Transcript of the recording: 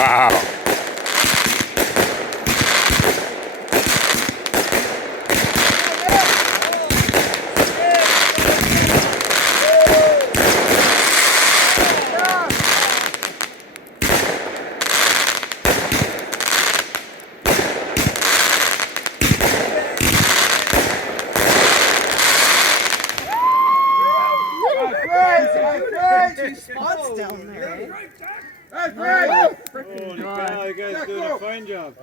Wow. Two spots down there. That's right. Holy cow, you guys doing a fine job.